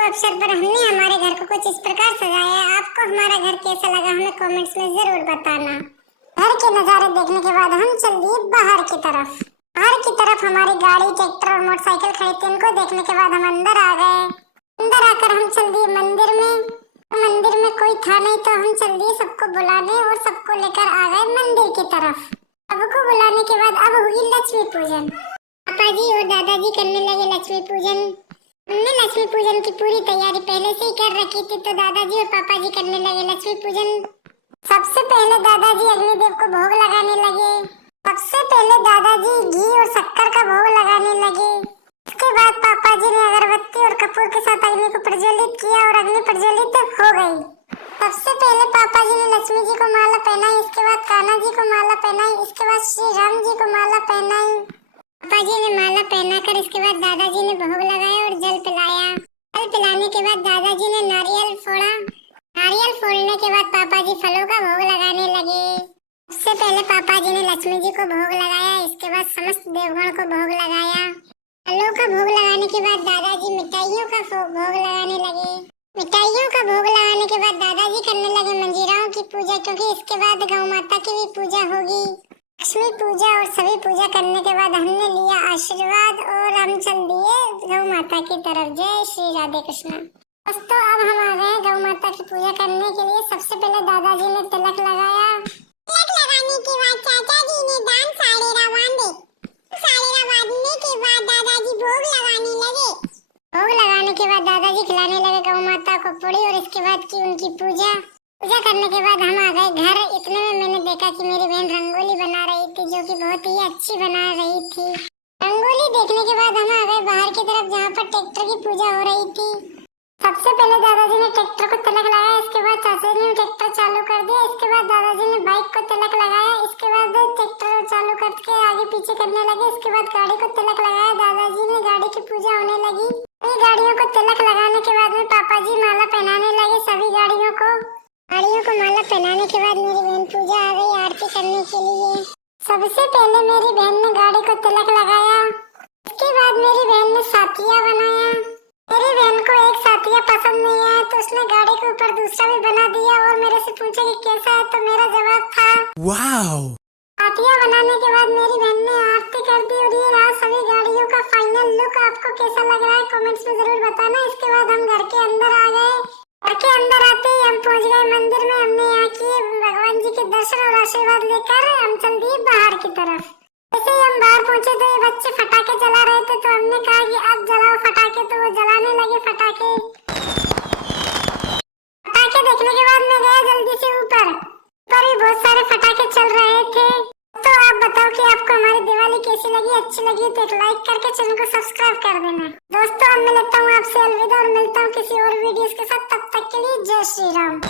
शुभ अवसर पर हमने हमारे घर को कुछ इस प्रकार सजाया है। आपको हमारा घर कैसा लगा हमें कमेंट्स में जरूर बताना। घर के नज़ारे देखने के बाद हम चल दिए बाहर की तरफ। बाहर की तरफ हमारी गाड़ी, ट्रैक्टर और मोटरसाइकिल खड़ी थी। उनको देखने के बाद हम अंदर आ गए। अंदर आकर हम चल दिए मंदिर में। मंदिर में कोई था नहीं तो हम चल दिए सबको बुलाने और सबको लेकर आ गए मंदिर की तरफ। सबको बुलाने के बाद अब हुई लक्ष्मी पूजन। पापा जी और दादाजी करने लगे लक्ष्मी पूजन। हमने लक्ष्मी पूजन की पूरी तैयारी पहले से ही कर रखी थी तो दादाजी और पापा जी करने लगे लक्ष्मी पूजन। सबसे पहले दादाजी अग्निदेव को भोग लगाने लगे। सबसे पहले दादाजी घी और शक्कर का भोग लगाने लगे। उसके बाद पापा जी ने अगरबत्ती और कपूर के साथ अग्नि को प्रज्वलित किया और अग्नि प्रज्वलित हो गई। सबसे पहले पापा जी ने लक्ष्मी जी को माला पहनाई, इसके बाद कान्हा जी को माला पहनाई, इसके बाद श्री राम जी को माला पहनाई। पापा जी ने माला पहनाकर इसके बाद दादाजी ने भोग लगाया और जल पिलाया। जल पिलाने के बाद दादाजी ने नारियल फोड़ा। नारियल फोड़ने के बाद पापा जी फलों का भोग लगाने लगे। सबसे पहले पापा जी ने लक्ष्मी जी को भोग लगाया, इसके बाद समस्त देवगण को भोग लगाया। फलों का भोग लगाने के बाद दादाजी मिठाइयों का भोग लगाने लगे। मिठाइयों का भोग लगाने के बाद दादाजी करने लगे मंजीराओं की पूजा, क्योंकि इसके बाद गौ माता की भी पूजा होगी। लक्ष्मी पूजा और सभी पूजा करने के बाद हमने लिया आशीर्वाद और हम चल दिए गौ माता की तरफ। जय श्री राधे कृष्ण। दोस्तों अब हम आ गए गौ माता की पूजा करने के लिए। सबसे पहले दादाजी ने तिलक लगाया। तिलक लगाने के बाद चाचा जी ने दान साड़ेरा बांधे। साड़ेरा बांधने के बाद दादाजी भोग लगाने लगे। भोग लगाने के बाद दादाजी खिलाने लगे गौ माता को पूड़ी और इसके बाद की उनकी पूजा। पूजा करने के बाद हम आ गए घर। इतने में मैंने देखा कि मेरी बहन रंगोली बना रही थी, जो कि बहुत ही अच्छी बना रही थी। रंगोली देखने के बाद हम आ गए बाहर की तरफ, जहाँ पर ट्रैक्टर की पूजा हो रही थी। सबसे पहले दादाजी ने ट्रैक्टर को तिलक लगाया, इसके बाद चाचा जी ने ट्रैक्टर चालू कर दिया। इसके बाद दादाजी ने बाइक को तिलक लगाया, इसके बाद ट्रैक्टर चालू करके आगे पीछे करने लगे। इसके बाद गाड़ी को तिलक लगाया। दादाजी ने गाड़ी की पूजा होने लगी। सभी गाड़ियों को तिलक लगाने के बाद में पापा जी माला पहनाने लगे सभी गाड़ियों को। गाड़ियों को माला पहनाने के बाद मेरी बहन पूजा आ गई आरती करने के लिए। सबसे पहले मेरी बहन ने गाड़ी को तिलक लगाया। इसके बाद मेरी बहन ने साथिया बनाया। मेरी बहन को एक साथिया पसंद नहीं आया तो उसने गाड़ी के ऊपर दूसरा भी बना दिया और मेरे से पूछा कि कैसा है, तो मेरा जवाब था वाओ। साथिया बनाने के बाद मेरी बहन ने आरती कर दी और ये रहा सभी गाड़ियों का फाइनल लुक। आपको कैसा लग रहा है कमेंट्स में जरूर बताना। इसके बाद हम घर के अंदर आ गए। घर के अंदर आते ही हम पहुंच गए मंदिर में। हमने यहाँ किए भगवान जी के दर्शन और आशीर्वाद लेकर हम चल दिए बाहर की तरफ। जैसे ही हम बाहर पहुंचे तो ये बच्चे फटाके जला रहे थे, तो हमने कहा कि अब जलाओ फटाके, तो वो जलाने लगे फटाके। फटाके देखने के बाद मैं गया जल्दी से ऊपर भी बहुत सारे फटाके चल रहे थे। तो आप बताओ कि आपको हमारी दिवाली कैसी लगी। अच्छी लगी तो एक लाइक करके चैनल को सब्सक्राइब कर देना। दोस्तों अब मैं लेता हूँ आपसे अलविदा और मिलता हूँ किसी और वीडियोस के साथ। तब तक के लिए जय श्री राम।